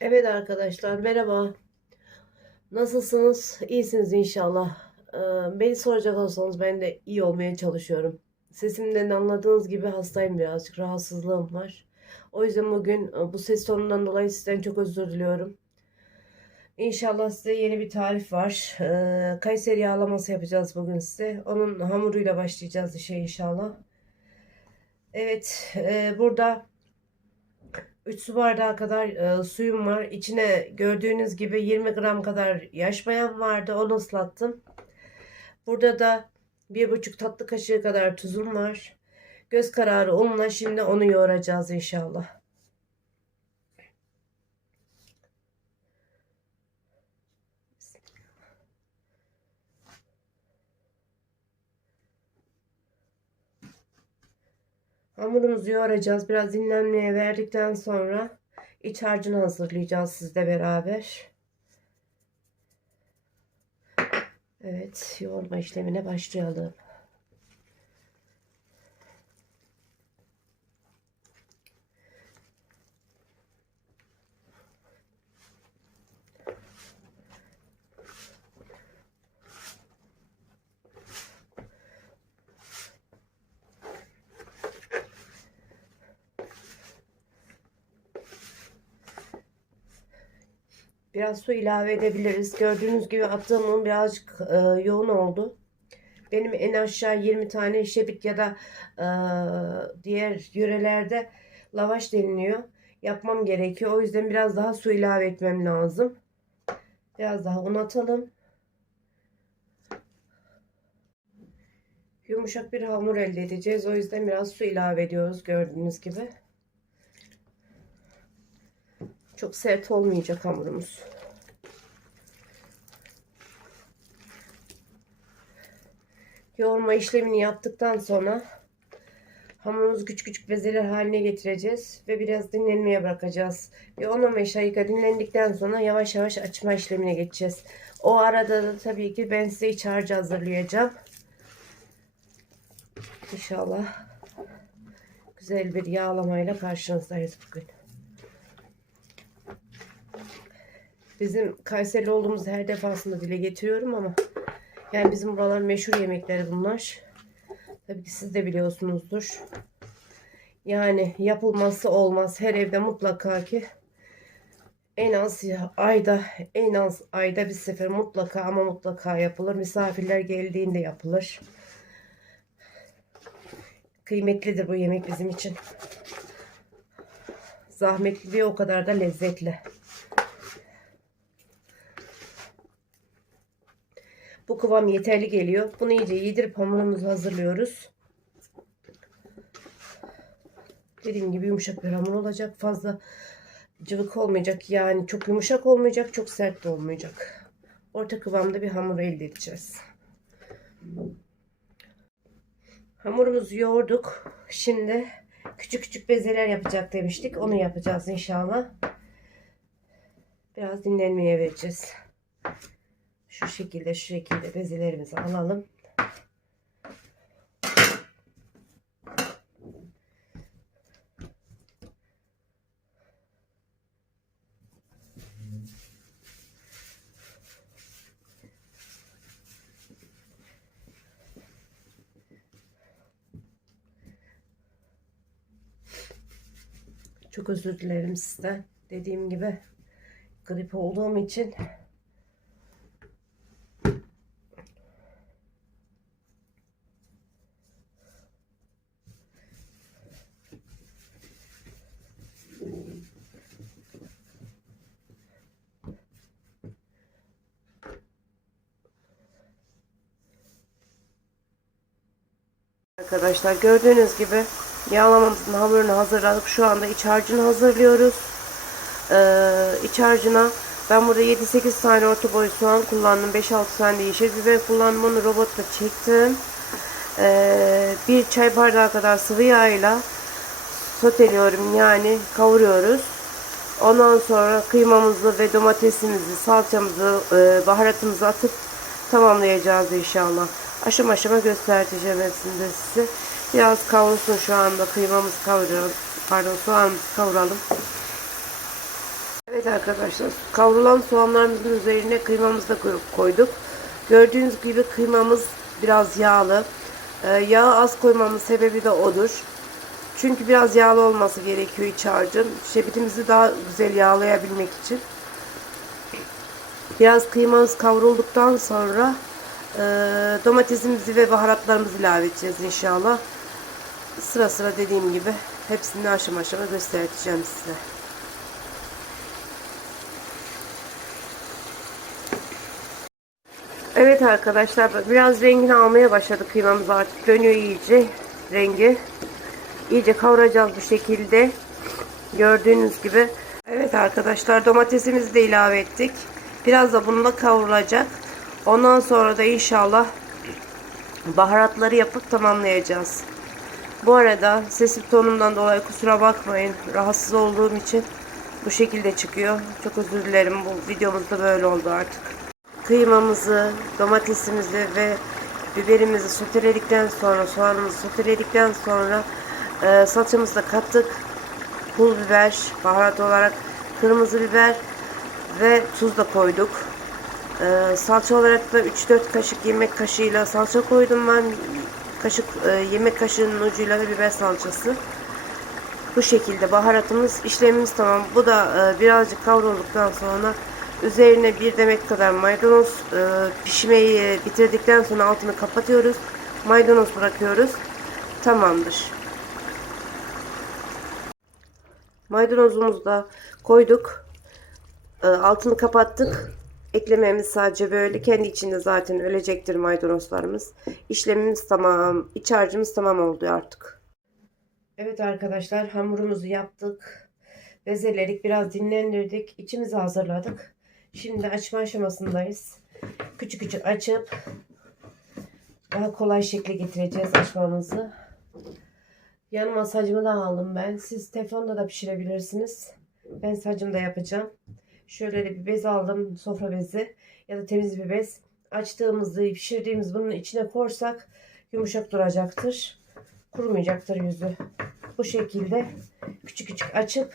Evet arkadaşlar merhaba. Nasılsınız? İyisiniz inşallah. Ee, beni soracak olsanız ben de iyi olmaya çalışıyorum. Sesimden anladığınız gibi hastayım birazcık. Rahatsızlığım var. O yüzden bugün e, bu ses tonundan dolayı sizden çok özür diliyorum. İnşallah size yeni bir tarif var. Ee, Kayseri yağlaması yapacağız bugün size. Onun hamuruyla başlayacağız işe inşallah. Evet, e, burada 3 su bardağı kadar e, suyum var. İçine gördüğünüz gibi 20 gram kadar yaş mayam vardı. Onu ıslattım. Burada da 1,5 tatlı kaşığı kadar tuzum var. Göz kararı unla şimdi onu yoğuracağız inşallah. Hamurumuzu yoğuracağız. Biraz dinlenmeye verdikten sonra iç harcını hazırlayacağız sizle beraber. Evet, yoğurma işlemine başlayalım. Biraz su ilave edebiliriz. Gördüğünüz gibi attığım un birazcık e, yoğun oldu. Benim en aşağı 20 tane şebit ya da e, diğer yörelerde lavaş deniliyor. Yapmam gerekiyor. O yüzden biraz daha su ilave etmem lazım. Biraz daha un atalım. Yumuşak bir hamur elde edeceğiz. O yüzden biraz su ilave ediyoruz gördüğünüz gibi. Çok sert olmayacak hamurumuz. Yoğurma işlemini yaptıktan sonra hamurumuzu küçük küçük bezeler haline getireceğiz ve biraz dinlenmeye bırakacağız. Bir 10-15 dakika dinlendikten sonra yavaş yavaş açma işlemine geçeceğiz. O arada da tabii ki ben size iç harcı hazırlayacağım. İnşallah güzel bir yağlamayla karşınızdayız bugün. Bizim Kayseri olduğumuz her defasında dile getiriyorum ama yani bizim buralar meşhur yemekleri bunlar. Tabii ki siz de biliyorsunuzdur. Yani yapılması olmaz. Her evde mutlaka ki en az ayda en az ayda bir sefer mutlaka ama mutlaka yapılır. Misafirler geldiğinde yapılır. Kıymetlidir bu yemek bizim için. Zahmetli bir o kadar da lezzetli. Kıvam yeterli geliyor. Bunu iyice yedirip hamurumuzu hazırlıyoruz. Dediğim gibi yumuşak bir hamur olacak. Fazla cıvık olmayacak. Yani çok yumuşak olmayacak. Çok sert de olmayacak. Orta kıvamda bir hamur elde edeceğiz. Hamurumuzu yoğurduk. Şimdi küçük küçük bezeler yapacak demiştik. Onu yapacağız inşallah. Biraz dinlenmeye vereceğiz. Şu şekilde şu şekilde bezelerimizi alalım. Çok özür dilerim sizden. Dediğim gibi grip olduğum için Arkadaşlar gördüğünüz gibi yağlamamızın hamurunu hazırladık. Şu anda iç harcını hazırlıyoruz. Ee, iç harcına ben burada 7-8 tane orta boy soğan kullandım. 5-6 tane yeşil biber kullandım. Onu robotla çektim. Ee, bir çay bardağı kadar sıvı yağ ile soteliyorum yani kavuruyoruz. Ondan sonra kıymamızı ve domatesimizi, salçamızı, e, baharatımızı atıp tamamlayacağız inşallah. Aşama aşama göstereceğim hepsini size. Biraz kavrulsun şu anda kıymamızı kavuralım. Pardon soğanımızı kavuralım. Evet arkadaşlar kavrulan soğanlarımızın üzerine kıymamızı da koy- koyduk. Gördüğünüz gibi kıymamız biraz yağlı. Ee, yağı az koymamın sebebi de odur. Çünkü biraz yağlı olması gerekiyor iç harcın. Şebitimizi daha güzel yağlayabilmek için. Biraz kıymamız kavrulduktan sonra e, domatesimizi ve baharatlarımızı ilave edeceğiz inşallah. Sıra sıra dediğim gibi hepsini aşama aşama göstereceğim size. Evet arkadaşlar biraz rengini almaya başladı kıymamız artık dönüyor iyice rengi. İyice kavuracağız bu şekilde. Gördüğünüz gibi. Evet arkadaşlar domatesimizi de ilave ettik. Biraz da bununla kavrulacak. Ondan sonra da inşallah baharatları yapıp tamamlayacağız. Bu arada sesim tonumdan dolayı kusura bakmayın. Rahatsız olduğum için bu şekilde çıkıyor. Çok özür dilerim. Bu videomuzda böyle oldu artık. Kıymamızı, domatesimizi ve biberimizi soteledikten sonra, soğanımızı soteledikten sonra e, salçamızı da kattık. Pul biber, baharat olarak kırmızı biber ve tuz da koyduk. E, salça olarak da 3-4 kaşık yemek kaşığıyla salça koydum ben. Kaşık e, yemek kaşığının ucuyla da biber salçası. Bu şekilde baharatımız, işlemimiz tamam. Bu da e, birazcık kavrulduktan sonra üzerine bir demet kadar maydanoz e, pişmeyi bitirdikten sonra altını kapatıyoruz. Maydanoz bırakıyoruz. Tamamdır. Maydanozumuzu da koyduk. E, altını kapattık. Eklememiz sadece böyle. Kendi içinde zaten ölecektir maydanozlarımız. İşlemimiz tamam. İç harcımız tamam oldu artık. Evet arkadaşlar hamurumuzu yaptık. Bezelerik biraz dinlendirdik. İçimizi hazırladık. Şimdi açma aşamasındayız. Küçük küçük açıp daha kolay şekle getireceğiz açmamızı. Yanıma sacımı da aldım ben. Siz teflonda da pişirebilirsiniz. Ben sacımda yapacağım. Şöyle de bir bez aldım. Sofra bezi ya da temiz bir bez. Açtığımızda pişirdiğimiz bunun içine korsak yumuşak duracaktır. Kurumayacaktır yüzü. Bu şekilde küçük küçük açıp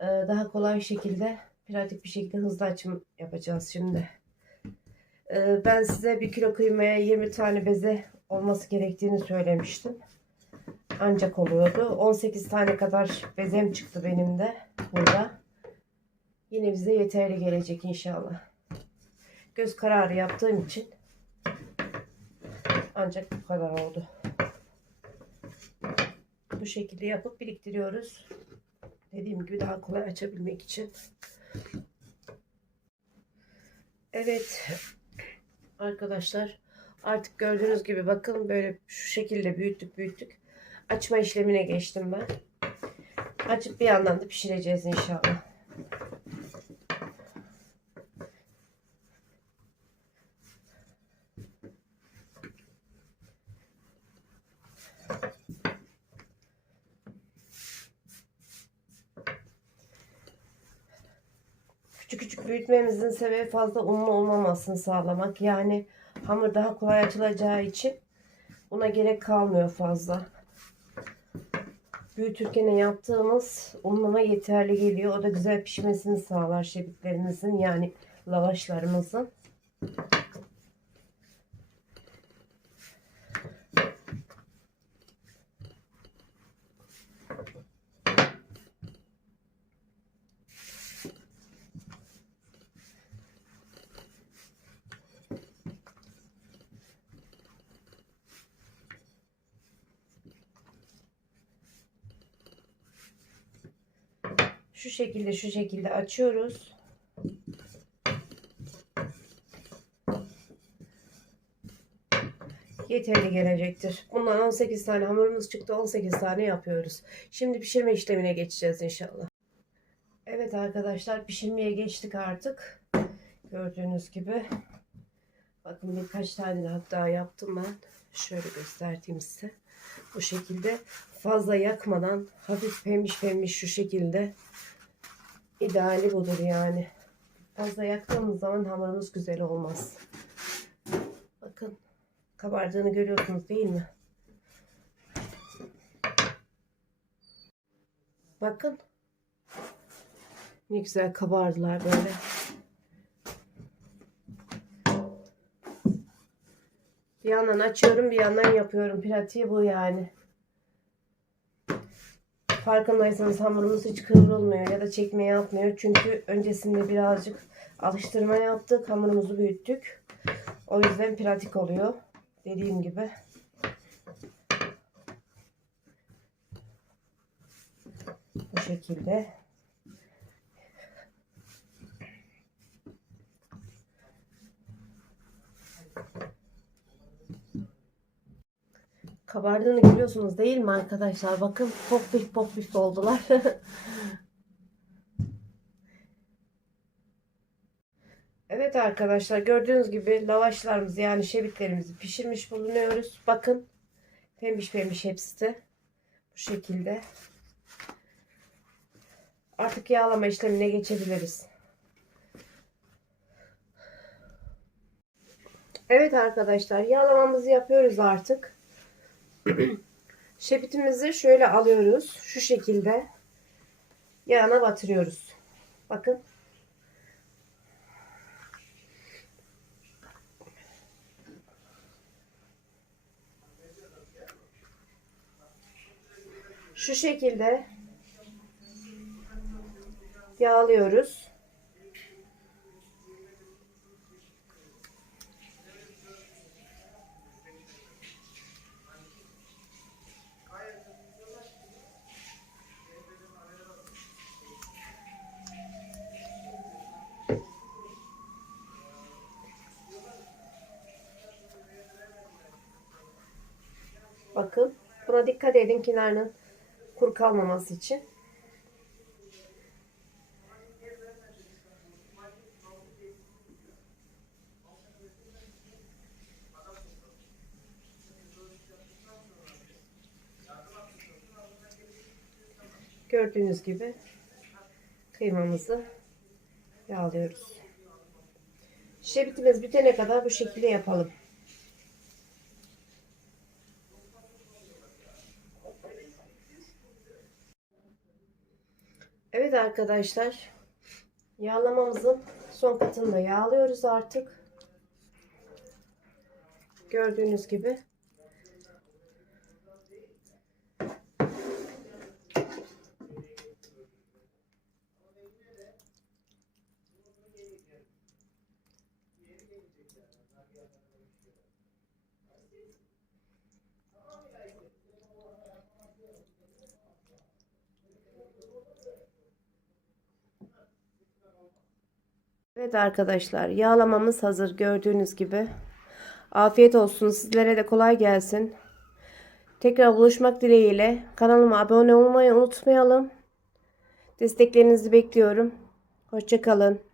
e, daha kolay şekilde pratik bir şekilde hızlı açım yapacağız şimdi. E, Ben size bir kilo kıymaya 20 tane beze olması gerektiğini söylemiştim. Ancak oluyordu. 18 tane kadar bezem çıktı benim de burada. Yine bize yeterli gelecek inşallah. Göz kararı yaptığım için ancak bu kadar oldu. Bu şekilde yapıp biriktiriyoruz. Dediğim gibi daha kolay açabilmek için. Evet. Arkadaşlar artık gördüğünüz gibi bakın böyle şu şekilde büyüttük büyüttük. Açma işlemine geçtim ben. Açıp bir yandan da pişireceğiz inşallah. Küçük küçük büyütmemizin sebebi fazla unlu olmamasını sağlamak. Yani hamur daha kolay açılacağı için buna gerek kalmıyor fazla. Büyütürken yaptığımız unlama yeterli geliyor. O da güzel pişmesini sağlar şebitlerimizin yani lavaşlarımızın. Şu şekilde şu şekilde açıyoruz. Yeterli gelecektir. Bundan 18 tane hamurumuz çıktı. 18 tane yapıyoruz. Şimdi pişirme işlemine geçeceğiz inşallah. Evet arkadaşlar pişirmeye geçtik artık. Gördüğünüz gibi. Bakın birkaç tane de hatta yaptım ben. Şöyle göstereyim size. Bu şekilde fazla yakmadan hafif pembiş pembiş şu şekilde ideali budur yani. Fazla yaktığımız zaman hamurumuz güzel olmaz. Bakın kabardığını görüyorsunuz değil mi? Bakın. Ne güzel kabardılar böyle. Bir yandan açıyorum bir yandan yapıyorum. Pratiği bu yani. Farkındaysanız hamurumuz hiç kıvrılmıyor ya da çekme yapmıyor. Çünkü öncesinde birazcık alıştırma yaptık. Hamurumuzu büyüttük. O yüzden pratik oluyor. Dediğim gibi. Bu şekilde. Kabardığını görüyorsunuz değil mi arkadaşlar? Bakın pofif pofif oldular. evet arkadaşlar gördüğünüz gibi lavaşlarımızı yani şebitlerimizi pişirmiş bulunuyoruz. Bakın pembiş pembiş hepsi de bu şekilde. Artık yağlama işlemine geçebiliriz. Evet arkadaşlar yağlamamızı yapıyoruz artık. Şebitimizi şöyle alıyoruz. Şu şekilde yağına batırıyoruz. Bakın. Şu şekilde yağlıyoruz. Bakın buna dikkat edin kenarının kuru kalmaması için. Gördüğünüz gibi kıymamızı yağlıyoruz. Şebitimiz bitene kadar bu şekilde yapalım. Evet arkadaşlar. Yağlamamızın son katını da yağlıyoruz artık. Gördüğünüz gibi. Evet arkadaşlar yağlamamız hazır gördüğünüz gibi. Afiyet olsun sizlere de kolay gelsin. Tekrar buluşmak dileğiyle kanalıma abone olmayı unutmayalım. Desteklerinizi bekliyorum. Hoşçakalın.